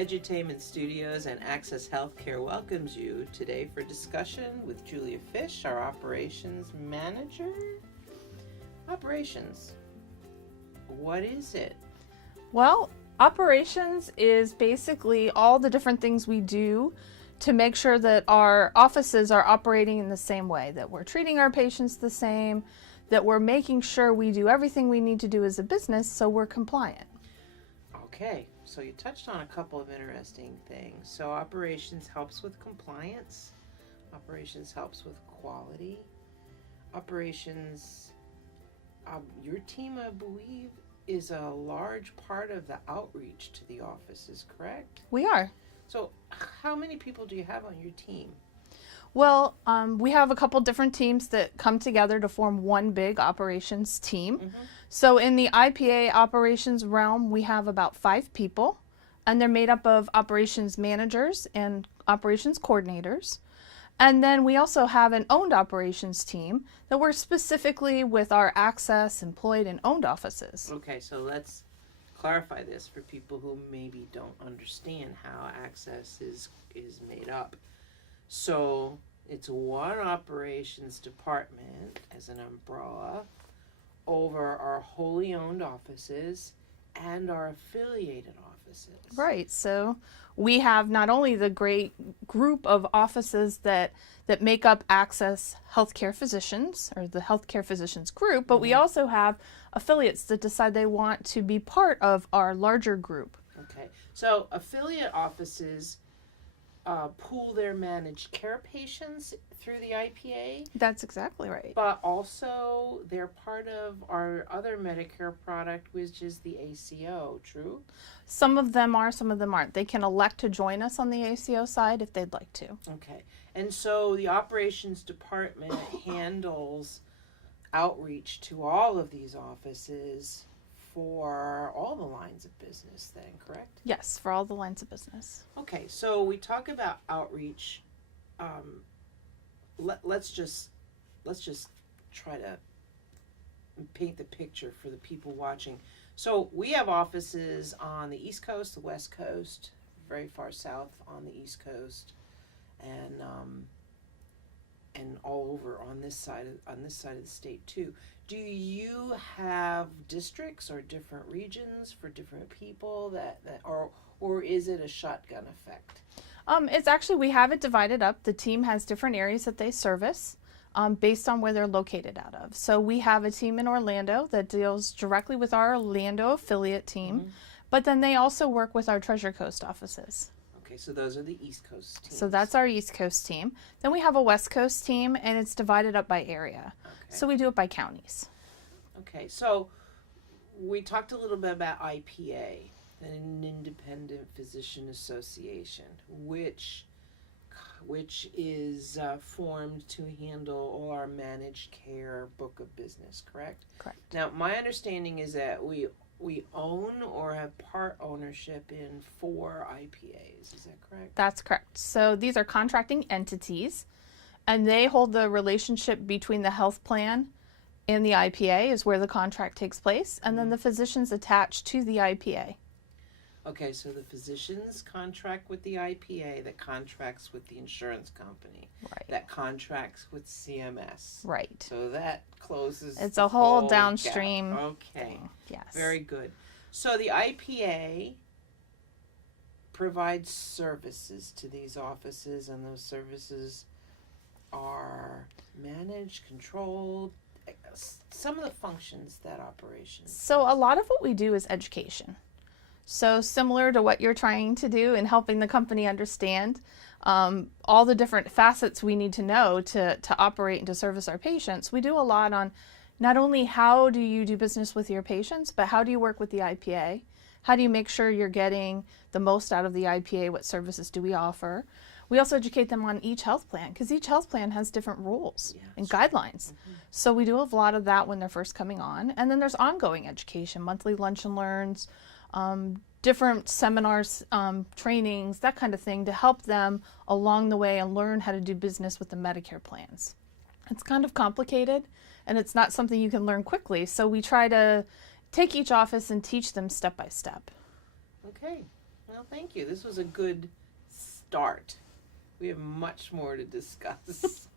Edutainment Studios and Access Healthcare welcomes you today for discussion with Julia Fish, our operations manager. Operations, what is it? Well, operations is basically all the different things we do to make sure that our offices are operating in the same way, that we're treating our patients the same, that we're making sure we do everything we need to do as a business so we're compliant. Okay, so you touched on a couple of interesting things. So operations helps with compliance, operations helps with quality, operations, your team, I believe, is a large part of the outreach to the offices, correct? We are. So how many people do you have on your team? Well, we have a couple different teams that come together to form one big operations team. Mm-hmm. So in the IPA operations realm, we have about 5 people, and they're made up of operations managers and operations coordinators. And then we also have an owned operations team that works specifically with our access, employed, and owned offices. Okay, so let's clarify this for people who maybe don't understand how access is made up. So it's one operations department as an umbrella over our wholly owned offices and our affiliated offices. Right, so we have not only the great group of offices that make up Access Healthcare Physicians, or the Healthcare Physicians group, but we also have affiliates that decide they want to be part of our larger group. Okay, so affiliate offices pool their managed care patients through the IPA. That's exactly right. But also they're part of our other Medicare product, which is the ACO, true? Some of them are, some of them aren't. They can elect to join us on the ACO side if they'd like to. Okay, and so the operations department handles outreach to all of these offices for all the lines of business then, correct? Yes, for all the lines of business. Okay, so we talk about outreach. Let's just try to paint the picture for the people watching. So we have offices on the East Coast, the West Coast, very far south on the East Coast, and all over on this side of the state too. Do you have districts or different regions for different people or is it a shotgun effect? It's actually, we have it divided up. The team has different areas that they service based on where they're located out of. So we have a team in Orlando that deals directly with our Orlando affiliate team, but then they also work with our Treasure Coast offices. Okay, so those are the East Coast teams. So that's our East Coast team. Then we have a West Coast team, and it's divided up by area. Okay. So we do it by counties. Okay, so we talked a little bit about IPA, an Independent Physician Association, which is formed to handle all our managed care book of business, correct? Correct. Now, my understanding is that we own or have part ownership in 4 IPAs. Is that correct? That's correct. So these are contracting entities, and they hold the relationship between the health plan and the IPA is where the contract takes place, and then the physicians attached to the IPA. Okay, so the physicians contract with the IPA that contracts with the insurance company. Right. That contracts with CMS. Right. So that closes. It's the a whole gap. downstream Okay. thing. Yes. Very good. So the IPA provides services to these offices, and those services are managed, controlled, some of the functions that operations. So a lot of what we do is education. So similar to what you're trying to do in helping the company understand all the different facets we need to know to operate and to service our patients, we do a lot on not only how do you do business with your patients, but how do you work with the IPA? How do you make sure you're getting the most out of the IPA? What services do we offer? We also educate them on each health plan because each health plan has different rules and guidelines. So we do a lot of that when they're first coming on. And then there's ongoing education, monthly lunch and learns, different seminars, trainings, that kind of thing to help them along the way and learn how to do business with the Medicare plans. It's kind of complicated and it's not something you can learn quickly. So we try to take each office and teach them step by step. Okay. Well, thank you. This was a good start. We have much more to discuss.